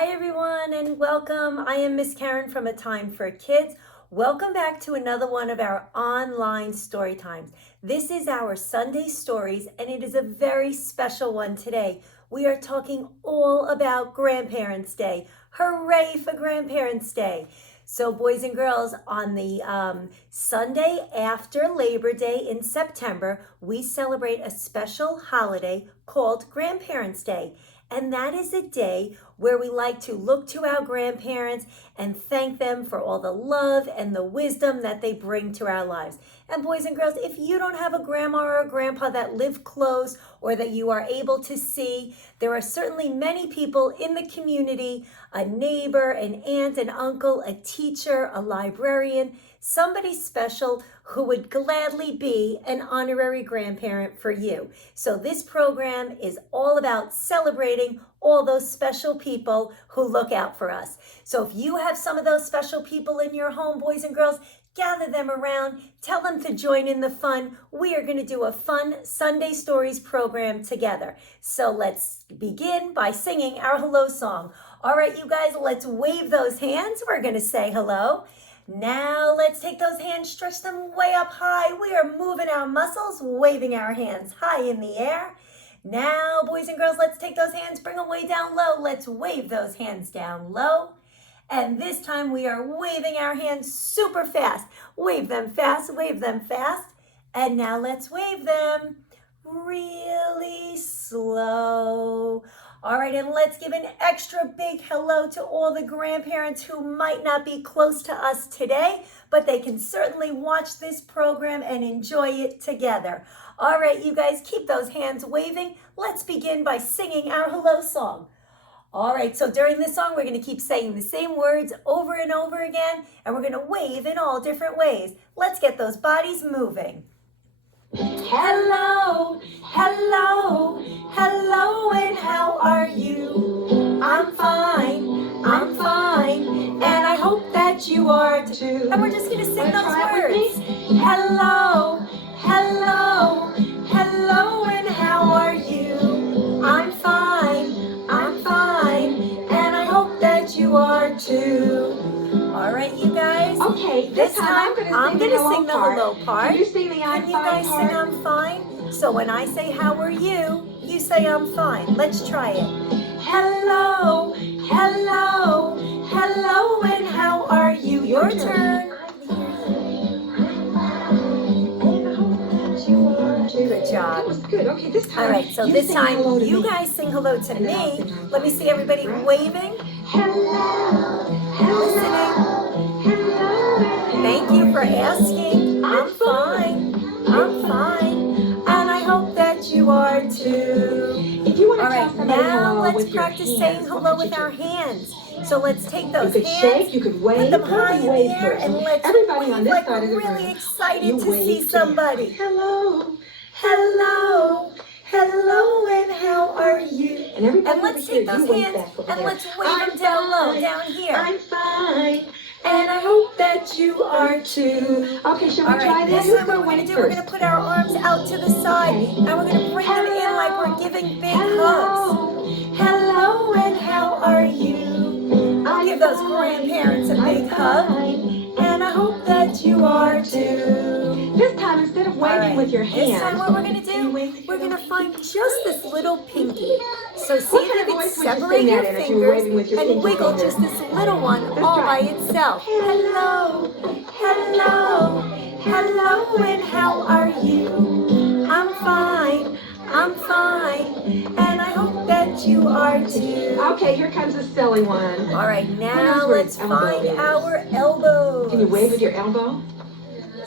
Hi everyone and welcome. I am Miss Karen from A Time for Kids. Welcome back to another one of our online story times. This is our Sunday stories and it is a very special one today. We are talking all about Grandparents' Day. Hooray for Grandparents' Day. So boys and girls, on the Sunday after Labor Day in September, we celebrate a special holiday called Grandparents' Day. And that is a day where we like to look to our grandparents and thank them for all the love and the wisdom that they bring to our lives. And boys and girls, if you don't have a grandma or a grandpa that live close or that you are able to see, there are certainly many people in the community, a neighbor, an aunt, an uncle, a teacher, a librarian, somebody special who would gladly be an honorary grandparent for you. So this program is all about celebrating all those special people who look out for us. So if you have some of those special people in your home, boys and girls, gather them around, tell them to join in the fun. We are going to do a fun Sunday Stories program together. So let's begin by singing our hello song. All right, you guys, let's wave those hands. We're going to say hello. Now let's take those hands, stretch them way up high. We are moving our muscles, waving our hands high in the air. Now, boys and girls, let's take those hands, bring them way down low. Let's wave those hands down low. And this time we are waving our hands super fast. Wave them fast, wave them fast. And now let's wave them really slow. All right, and let's give an extra big hello to all the grandparents who might not be close to us today, but they can certainly watch this program and enjoy it together. All right, you guys, keep those hands waving. Let's begin by singing our hello song. All right, so during this song, we're going to keep saying the same words over and over again, and we're going to wave in all different ways. Let's get those bodies moving. Hello, hello, hello, and how are you? I'm fine, and I hope that you are too. And we're just going to sing those words. Hello, hello, hello, and how are you? I'm fine, and I hope that you are too. All right, you guys. Okay, this time I'm going to sing the hello part. Can you sing the I'm Can you fine guys part? sing I'm fine? So when I say how are you, you say I'm fine. Let's try it. Hello, hello, hello, and how are you? Your turn. Good job. That was good. Okay, this time. All right, so this time you guys sing hello to me. Let me see everybody waving. Hello, Listening. Thank you for asking. I'm fine, and I hope that you are too. If you want to All tell right, somebody now hello let's with your practice hands, saying what hello could you with our do? hands. So let's take those You could hands, shake, you could wave, put them high in the wave air, first. and let's Everybody wave on this like side of we're the really room, excited you to wave see somebody. Hello, Hello, hello, and how are you? and everybody And let's over here, take those you wave hands back over and there. let's wave them down low, down here. I'm fine. And I hope that you are too. Okay, shall All we try right, this? this time what we're going to do, we're going to put our arms out to the side and we're going to bring them in like we're giving big hugs. Hello, and how are you? I'll give those grandparents a big hug. And I hope that you are too. This time, instead of waving with your hands, this time what we're going to do, we're going to find just this little pinky. So see What if kind you of can voice would you separate sing your that in if you were fingers waving with your and pinky wiggle finger? just this little one Let's all try. by itself. Hello, hello, hello, and how are you? I'm fine, and I hope that you are too. Okay, here comes a silly one. All right, Who now knows where let's his elbow find is? our elbows. Can you wave with your elbow?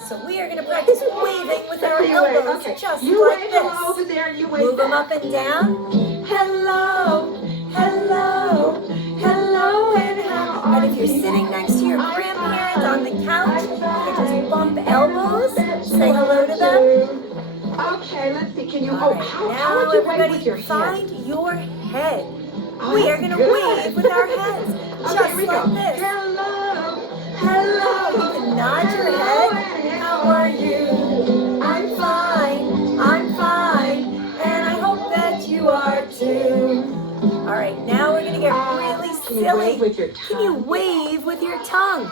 So we are going to practice waving with our You wave. elbows, Okay. just You like wave this. hello over there and you wave Move them back. up and down. Hello, hello, hello, and how are you? And if you're sitting next to your grandparent on the couch, you can just bump elbows, say hello to them. Okay, let's see. Can you? All Oh, right, how now would you wave everybody with your hand? find your head. Oh, We are that's going to good. wave with our heads, Okay, just here we like go. this. Hello, Hello, you can nod your head. How are you? I'm fine, and I hope that you are too. All right, now we're going to get really Can you silly. wave with your Can you tongue? wave with your tongue?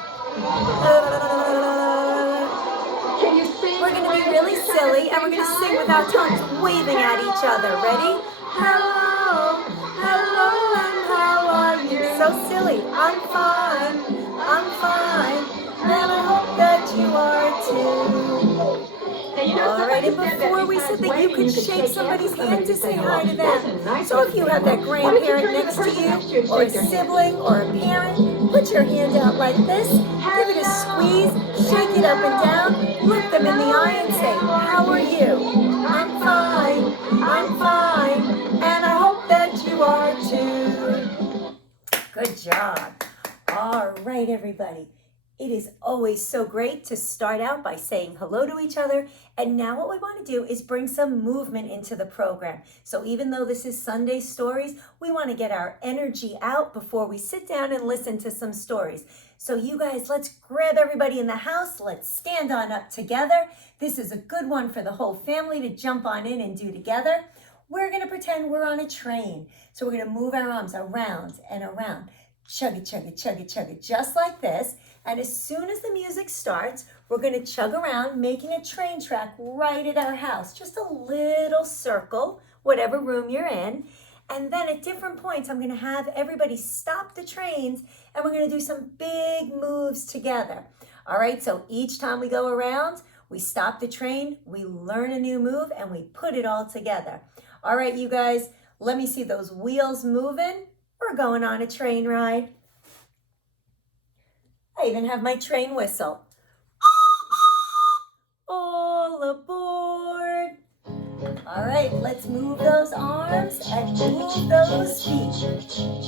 Can you sing? We're going to be really silly and we're going to sing with our tongues waving at each other. Ready? Hello, hello, and how are you? So silly. I'm fine, and I hope that you are too. Now, you know, All right, and somebody said that before we besides said that you waving, could you could shake shake somebody's hands with hand to somebody say to hi to That's them. a nice So way if to you say have that hello. Why don't you grandparent turn to the next to person you, next to you and or a shake their hand? sibling, or a parent, put your hand out like this, give it a squeeze, shake it up and down, look them in the eye and say, how are you? I'm fine, and I hope that you are too. Good job. All right, everybody. It is always so great to start out by saying hello to each other. And now what we want to do is bring some movement into the program. So even though this is Sunday Stories, we want to get our energy out before we sit down and listen to some stories. So you guys, let's grab everybody in the house. Let's stand on up together. This is a good one for the whole family to jump on in and do together. We're going to pretend we're on a train. So we're going to move our arms around and around. Chug it, chug it, chug it, chug it, just like this. And as soon as the music starts, we're going to chug around, making a train track right at our house. Just a little circle, whatever room you're in. And then at different points, I'm going to have everybody stop the trains and we're going to do some big moves together. All right, so each time we go around, we stop the train, we learn a new move, and we put it all together. All right, you guys, let me see those wheels moving. We're going on a train ride. I even have my train whistle. All aboard. All right, let's move those arms and move those feet.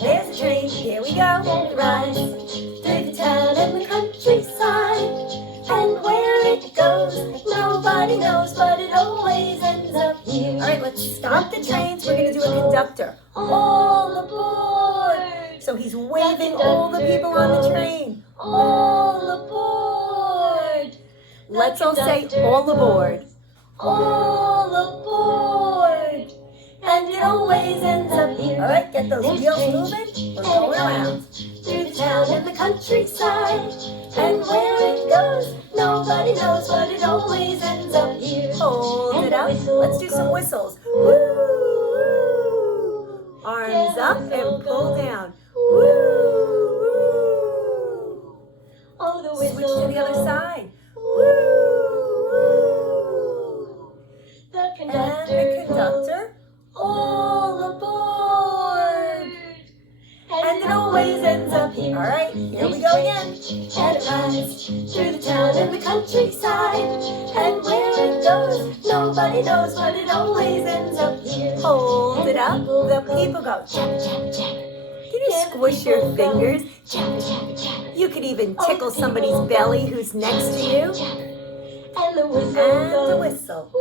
There's a train, here we go. It rides through the town and the countryside. And where it goes, nobody knows, but it always ends up here. All right, let's stop the trains. We're going to do a conductor. All aboard. So he's waving all the people on the train. All aboard. Let's all say all aboard. All aboard. And it always ends up here. All right, get those wheels moving. We're going around through the town and the countryside. And where it goes, nobody knows, but it always ends up here. Hold it up. Let's do some whistles. Woo! Arms up and pull down. Woo! Switch to the other side. And the conductor, all aboard. And it always ends up here. All right, here we go again. And it rides through the town and the countryside. And where it goes, nobody knows, but it always ends up here. Hold it up, the people go. Chap, chap, chap. Can you squish your fingers? Chap, chap, chap. You could even tickle somebody's belly who's next to you. And the whistle. Woo!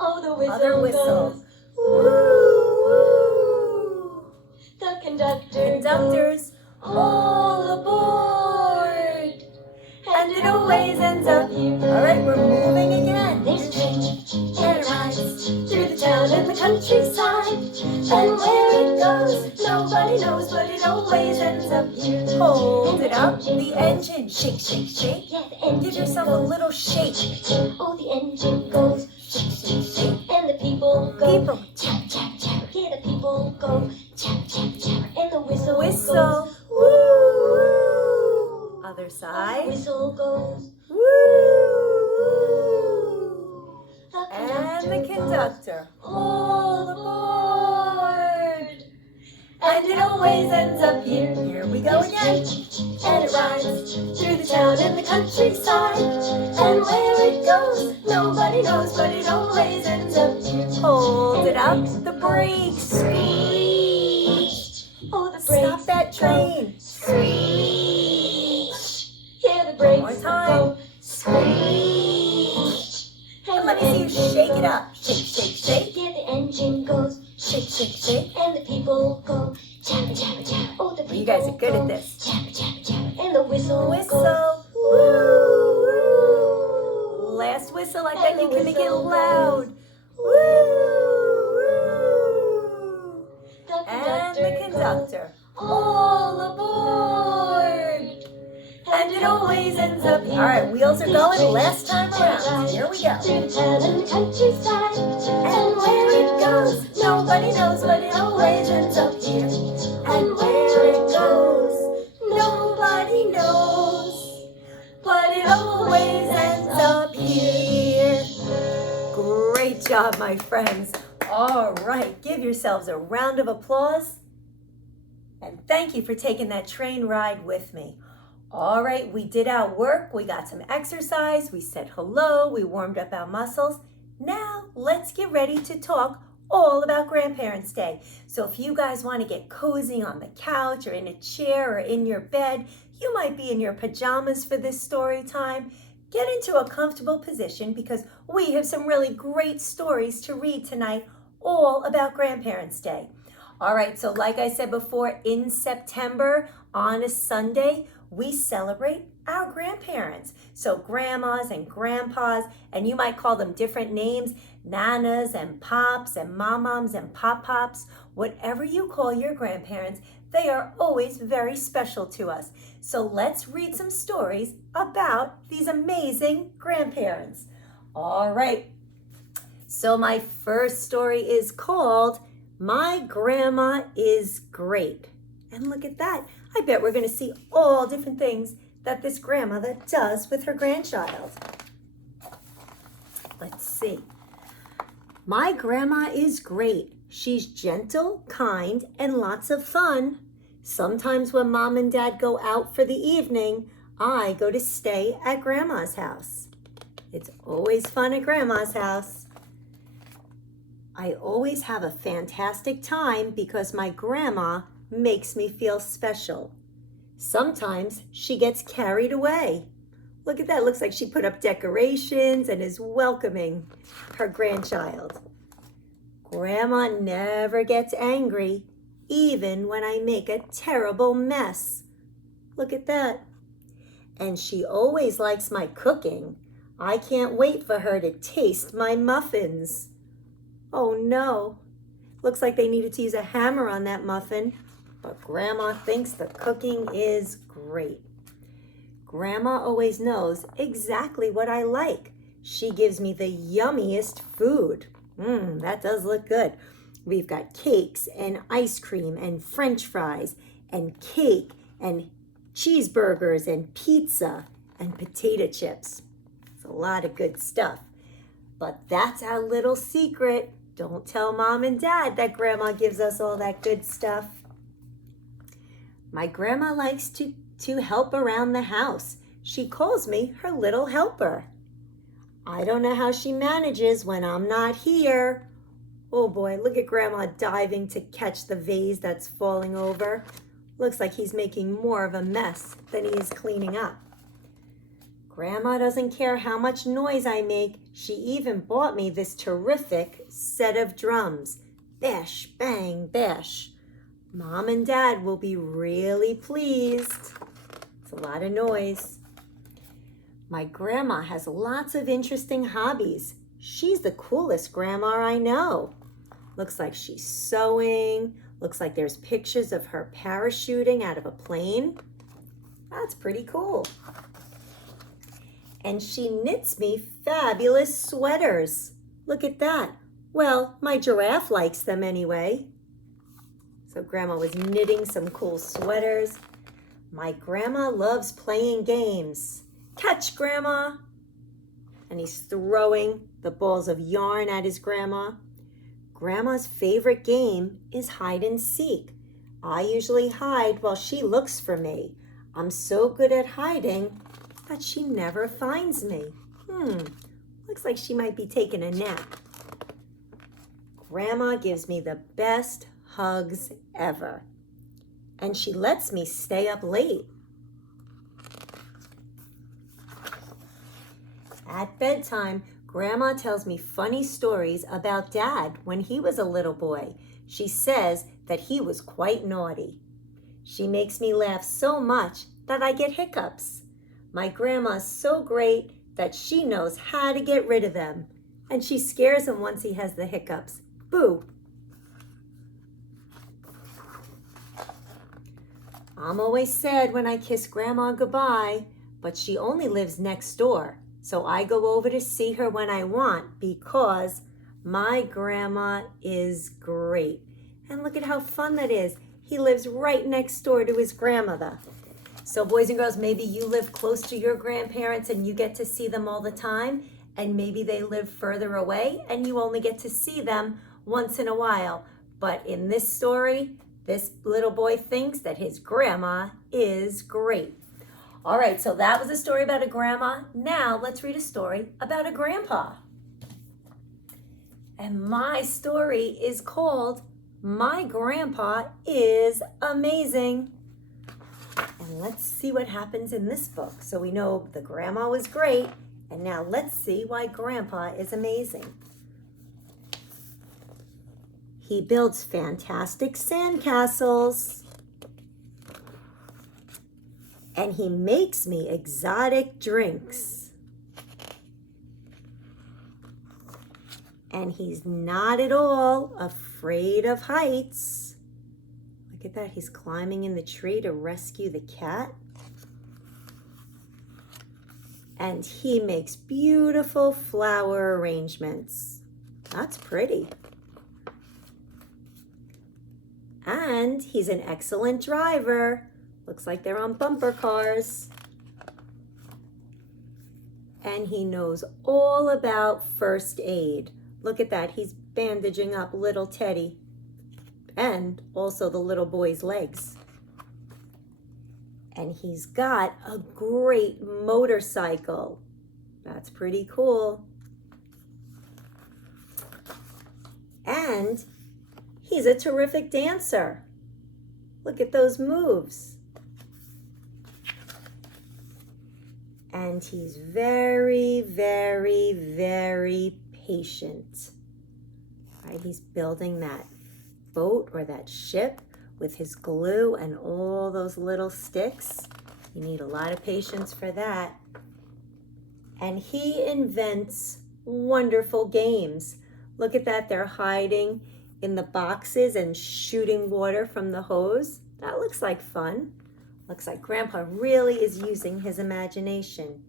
Oh, the whistle. Other whistle. Woo! The conductors all aboard. And it always ends up here. All right, we're moving again. This train, and it rides through the town and the countryside. And where it goes, nobody knows, but it always ends up here. Hold it up, the engine. Shake, shake, shake. Yeah, the engine. Give yourself a little shake. Oh, the engine goes. Shake, shake, shake. And the people go. Chap, chap, chap. Yeah, the people go. Chap, chap, chap. And the whistle goes. Woo! Other side. And the whistle goes. Woo! And the conductor. All aboard. And it always ends up here. Here we go again. And it rides through the town and the countryside. And where it goes, nobody knows, but it always ends up here. Hold it up, the brakes. Screech. Oh, the brakes. Stop that train. Screech. Yeah, the brakes. One more time. Screech. And let me see you shake it up. Shake, shake, shake. Yeah, the engine goes. Shake, shake, shake. And the people go. Chappa, chappa, chappa. Oh, the people you guys are good at this. Chappa, chappa, chappa. And the whistle goes. Woo! Last whistle, I bet you can make it loud. Woo! And the conductor. All aboard! And it always ends up here. All right, wheels are going. Last time around. Here we go. Through town and countryside. And where it goes, nobody knows, but it always ends up here. And where it goes, nobody knows, but it always ends up here. Great job, my friends. All right, give yourselves a round of applause. And thank you for taking that train ride with me. All right, we did our work. We got some exercise. We said hello. We warmed up our muscles. Now, let's get ready to talk all about Grandparents' Day. So if you guys want to get cozy on the couch or in a chair or in your bed, you might be in your pajamas for this story time. Get into a comfortable position because we have some really great stories to read tonight all about Grandparents' Day. All right, so like I said before, in September on a Sunday, we celebrate our grandparents. So grandmas and grandpas, and you might call them different names, nanas and pops and mommoms and pop-pops, whatever you call your grandparents, they are always very special to us. So let's read some stories about these amazing grandparents. All right, so my first story is called My Grandma is Great. And look at that. I bet we're going to see all different things that this grandmother does with her grandchild. Let's see. My grandma is great. She's gentle, kind, and lots of fun. Sometimes when Mom and Dad go out for the evening, I go to stay at Grandma's house. It's always fun at Grandma's house. I always have a fantastic time because my grandma makes me feel special. Sometimes she gets carried away. Look at that. Looks like she put up decorations and is welcoming her grandchild. Grandma never gets angry, even when I make a terrible mess. Look at that. And she always likes my cooking. I can't wait for her to taste my muffins. Oh no. Looks like they needed to use a hammer on that muffin. But Grandma thinks the cooking is great. Grandma always knows exactly what I like. She gives me the yummiest food. That does look good. We've got cakes and ice cream and French fries and cake and cheeseburgers and pizza and potato chips. It's a lot of good stuff. But that's our little secret. Don't tell Mom and Dad that Grandma gives us all that good stuff. My grandma likes to help around the house. She calls me her little helper. I don't know how she manages when I'm not here. Oh boy, look at Grandma diving to catch the vase that's falling over. Looks like he's making more of a mess than he is cleaning up. Grandma doesn't care how much noise I make. She even bought me this terrific set of drums. Bash, bang, bash. Mom and Dad will be really pleased. It's a lot of noise. My grandma has lots of interesting hobbies. She's the coolest grandma I know. Looks like she's sewing. Looks like there's pictures of her parachuting out of a plane. That's pretty cool. And she knits me fabulous sweaters. Look at that. Well, my giraffe likes them anyway. So Grandma was knitting some cool sweaters. My grandma loves playing games. Catch, Grandma! And he's throwing the balls of yarn at his grandma. Grandma's favorite game is hide and seek. I usually hide while she looks for me. I'm so good at hiding that she never finds me. Looks like she might be taking a nap. Grandma gives me the best hugs ever. And she lets me stay up late. At bedtime, Grandma tells me funny stories about Dad when he was a little boy. She says that he was quite naughty. She makes me laugh so much that I get hiccups. My grandma's so great that she knows how to get rid of them. And she scares him once he has the hiccups. Boo! I'm always sad when I kiss Grandma goodbye, but she only lives next door. So I go over to see her when I want because my grandma is great. And look at how fun that is. He lives right next door to his grandmother. So boys and girls, maybe you live close to your grandparents and you get to see them all the time, and maybe they live further away and you only get to see them once in a while. But in this story, this little boy thinks that his grandma is great. All right, so that was a story about a grandma. Now let's read a story about a grandpa. And my story is called My Grandpa is Amazing. And let's see what happens in this book. So we know the grandma was great, and now let's see why Grandpa is amazing. He builds fantastic sandcastles. And he makes me exotic drinks. And he's not at all afraid of heights. Look at that, he's climbing in the tree to rescue the cat. And he makes beautiful flower arrangements. That's pretty. And he's an excellent driver. Looks like they're on bumper cars. And he knows all about first aid. Look at that, he's bandaging up little Teddy and also the little boy's legs. And he's got a great motorcycle. That's pretty cool. And he's a terrific dancer. Look at those moves. And he's very, very, very patient. Right? He's building that boat or that ship with his glue and all those little sticks. You need a lot of patience for that. And he invents wonderful games. Look at that, they're hiding in the boxes and shooting water from the hose. That looks like fun. Looks like Grandpa really is using his imagination.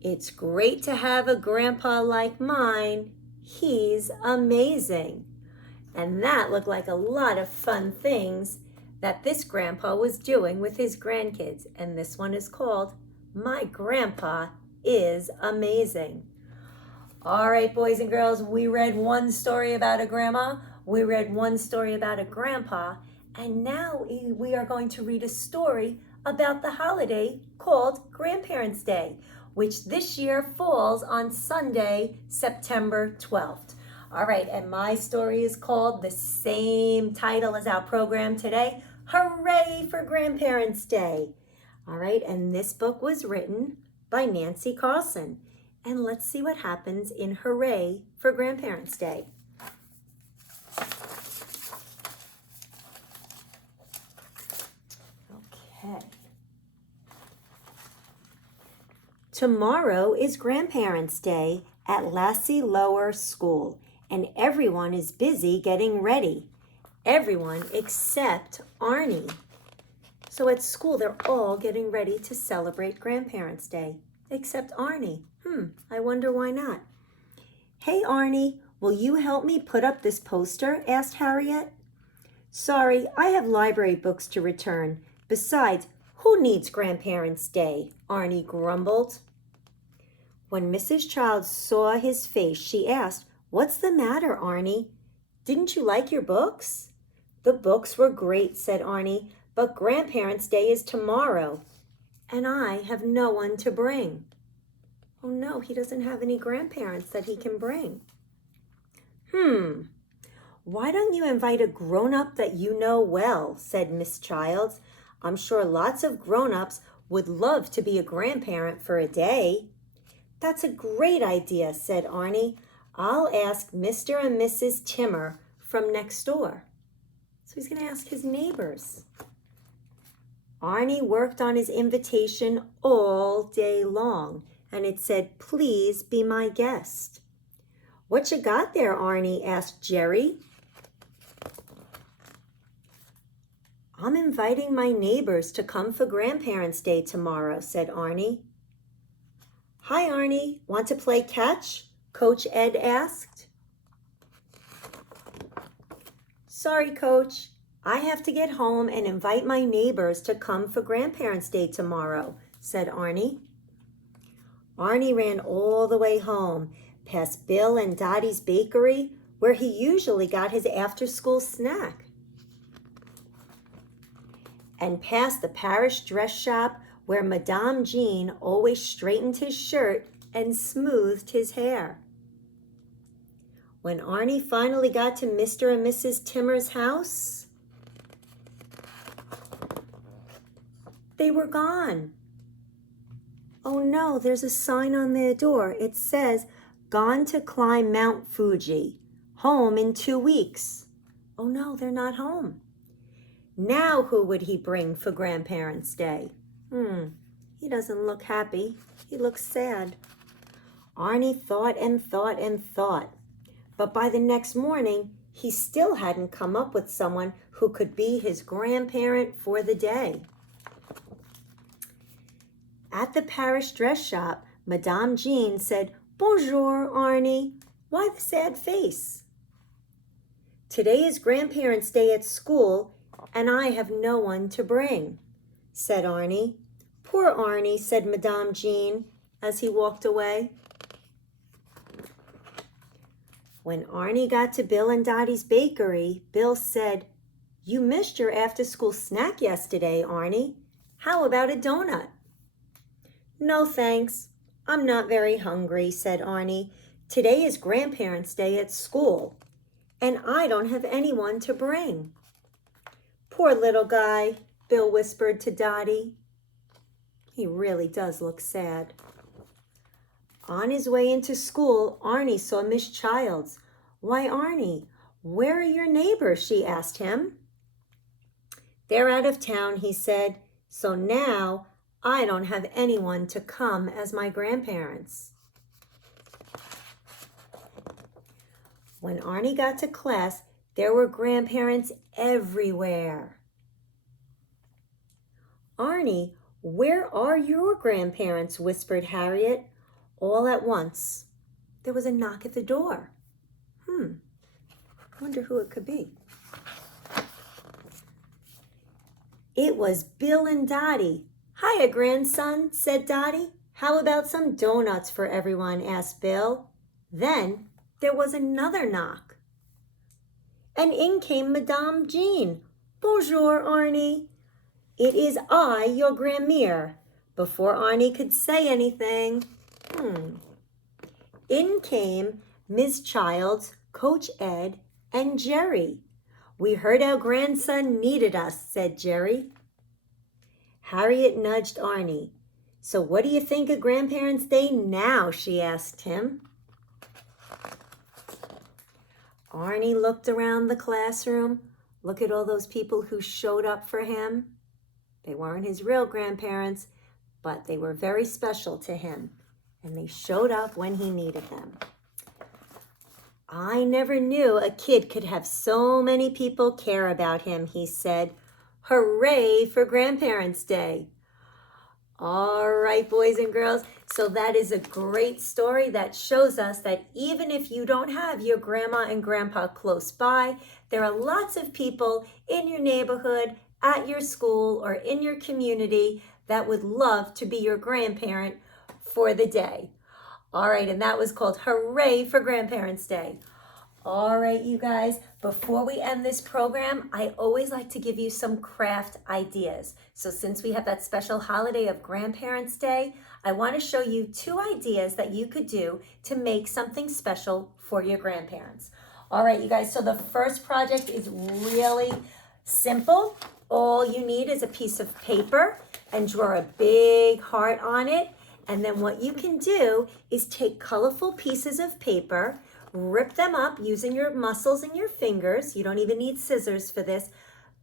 It's great to have a grandpa like mine. He's amazing. And that looked like a lot of fun things that this grandpa was doing with his grandkids. And this one is called My Grandpa is Amazing. All right, boys and girls, we read one story about a grandma. We read one story about a grandpa. And now we are going to read a story about the holiday called Grandparents' Day, which this year falls on Sunday, September 12th. All right, and my story is called the same title as our program today, Hooray for Grandparents' Day. All right, and this book was written by Nancy Carlson. And let's see what happens in Hooray for Grandparents' Day. Okay. Tomorrow is Grandparents' Day at Lassie Lower School, and everyone is busy getting ready. Everyone except Arnie. So at school, they're all getting ready to celebrate Grandparents' Day, except Arnie. I wonder why not. Hey, Arnie, will you help me put up this poster? Asked Harriet. Sorry, I have library books to return. Besides, who needs Grandparents' Day? Arnie grumbled. When Mrs. Childs saw his face, she asked, What's the matter, Arnie? Didn't you like your books? The books were great, said Arnie, but Grandparents' Day is tomorrow, and I have no one to bring. Oh no, he doesn't have any grandparents that he can bring. Why don't you invite a grown-up that you know well, said Miss Childs. I'm sure lots of grown-ups would love to be a grandparent for a day. That's a great idea, said Arnie. I'll ask Mr. and Mrs. Timmer from next door. So he's going to ask his neighbors. Arnie worked on his invitation all day long, and it said, Please be my guest. What you got there, Arnie? Asked Jerry. I'm inviting my neighbors to come for Grandparents' Day tomorrow, said Arnie. Hi, Arnie. Want to play catch? Coach Ed asked. Sorry, Coach. I have to get home and invite my neighbors to come for Grandparents' Day tomorrow, said Arnie. Arnie ran all the way home, past Bill and Dottie's bakery, where he usually got his after-school snack, and past the parish dress shop where Madame Jean always straightened his shirt and smoothed his hair. When Arnie finally got to Mr. and Mrs. Timmer's house, they were gone. Oh no, there's a sign on their door. It says, "Gone to climb Mount Fuji. Home in 2 weeks." Oh no, they're not home. Now who would he bring for Grandparents' Day? He doesn't look happy. He looks sad. Arnie thought and thought and thought. But by the next morning, he still hadn't come up with someone who could be his grandparent for the day. At the parish dress shop, Madame Jean said, "Bonjour, Arnie. Why the sad face?" "Today is Grandparents' Day at school, and I have no one to bring," said Arnie. "Poor Arnie," said Madame Jean as he walked away. When Arnie got to Bill and Dottie's bakery, Bill said, "You missed your after-school snack yesterday, Arnie. How about a donut?" "No, thanks. I'm not very hungry," said Arnie. "Today is Grandparents' Day at school, and I don't have anyone to bring." "Poor little guy," Bill whispered to Dottie. He really does look sad. On his way into school, Arnie saw Miss Childs. "Why, Arnie, where are your neighbors?" she asked him. "They're out of town," he said, "so now I don't have anyone to come as my grandparents." When Arnie got to class, there were grandparents everywhere. "Arnie, where are your grandparents?" whispered Harriet. All at once, there was a knock at the door. Wonder who it could be. It was Bill and Dottie. "Hiya, grandson," said Dottie. "How about some donuts for everyone?" asked Bill. Then there was another knock. And in came Madame Jean. "Bonjour, Arnie. It is I, your grandmere." Before Arnie could say anything, in came Miss Childs, Coach Ed, and Jerry. "We heard our grandson needed us," said Jerry. Harriet nudged Arnie. "So what do you think of Grandparents' Day now?" she asked him. Arnie looked around the classroom. Look at all those people who showed up for him. They weren't his real grandparents, but they were very special to him, and they showed up when he needed them. "I never knew a kid could have so many people care about him," he said. "Hooray for Grandparents' Day." All right, boys and girls, so that is a great story that shows us that even if you don't have your grandma and grandpa close by, there are lots of people in your neighborhood, at your school, or in your community that would love to be your grandparent for the day. All right, and that was called Hooray for Grandparents' Day. All right, you guys, before we end this program, I always like to give you some craft ideas. So since we have that special holiday of Grandparents' Day, I want to show you 2 ideas that you could do to make something special for your grandparents. All right, you guys, so the first project is really simple. All you need is a piece of paper and draw a big heart on it. And then what you can do is take colorful pieces of paper, rip them up using your muscles and your fingers. You don't even need scissors for this.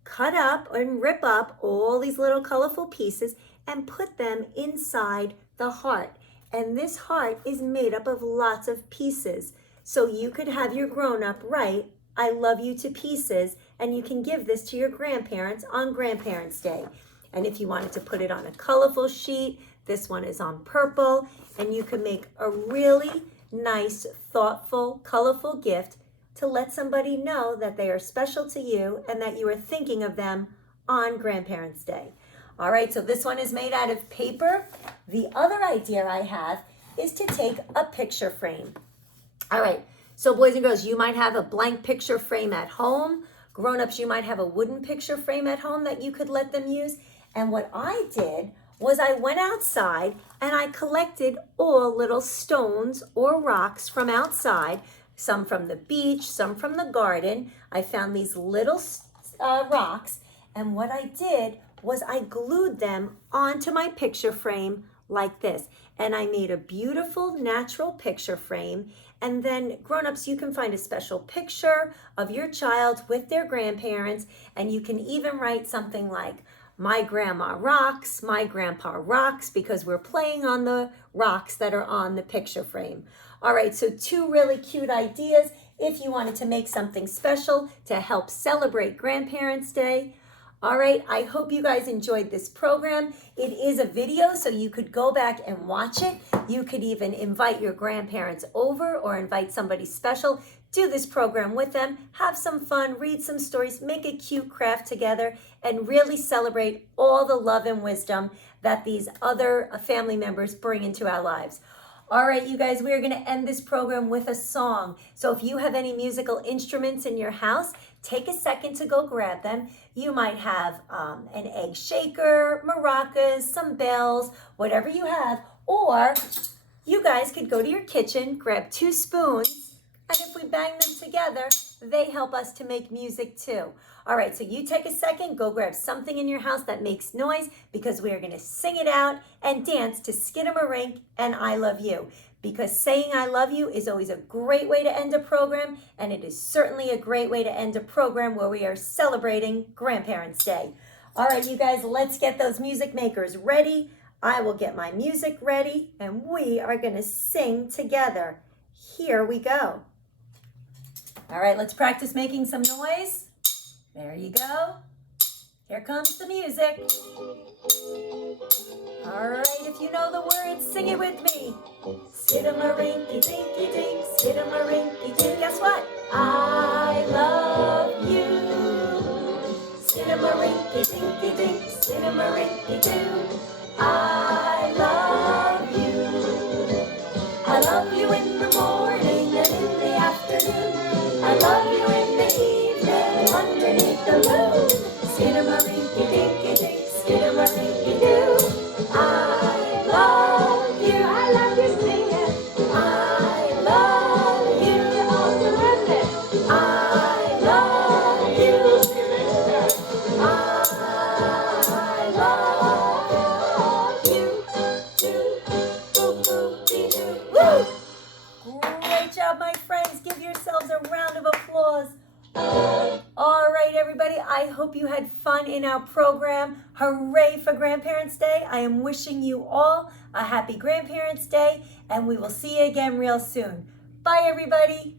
Cut up and rip up all these little colorful pieces and put them inside the heart. And this heart is made up of lots of pieces. So you could have your grown-up write, I love you to pieces, and you can give this to your grandparents on Grandparents' Day. And if you wanted to put it on a colorful sheet, this one is on purple, and you can make a really nice, thoughtful, colorful gift to let somebody know that they are special to you and that you are thinking of them on Grandparents' Day. All right, so this one is made out of paper. The other idea I have is to take a picture frame. All right, so boys and girls, you might have a blank picture frame at home. Grown-ups, you might have a wooden picture frame at home that you could let them use. And what I did was I went outside and I collected all little stones or rocks from outside, some from the beach, some from the garden. I found these little rocks, and what I did was I glued them onto my picture frame like this. And I made a beautiful natural picture frame. And then grown-ups, you can find a special picture of your child with their grandparents, and you can even write something like, my grandma rocks, my grandpa rocks, because we're playing on the rocks that are on the picture frame. All right, so two really cute ideas if you wanted to make something special to help celebrate Grandparents' Day. All right, I hope you guys enjoyed this program. It is a video, so you could go back and watch it. You could even invite your grandparents over or invite somebody special. Do this program with them, have some fun, read some stories, make a cute craft together, and really celebrate all the love and wisdom that these other family members bring into our lives. All right, you guys, we are going to end this program with a song. So if you have any musical instruments in your house, take a second to go grab them. You might have an egg shaker, maracas, some bells, whatever you have. Or you guys could go to your kitchen, grab 2 spoons, and if we bang them together, they help us to make music too. All right, so you take a second, go grab something in your house that makes noise, because we are going to sing it out and dance to Skidamarink and I Love You. Because saying I love you is always a great way to end a program, and it is certainly a great way to end a program where we are celebrating Grandparents' Day. All right, you guys, let's get those music makers ready. I will get my music ready, and we are going to sing together. Here we go. All right, let's practice making some noise. There you go. Here comes the music. All right, if you know the words, sing it with me. Skidamarink-y dinky dink, skidamarink-y dink. Guess what? I love you. Skidamarink-y dinky dink, skidamarink-y doo. I love you. I love you in the morning and in the afternoon. I love you in the evening underneath the moon. Skidamarink-y dinky dink, skidamarink-y doo. I love you. I love you, sing it. I love you. You're all terrific. I love you. I love you. Woo! Great job, my friends. Give yourselves a round of applause. All right, everybody. I hope you had fun in our program. Hooray for Grandparents' Day. I am wishing you all a happy Grandparents' Day, and we will see you again real soon. Bye, everybody.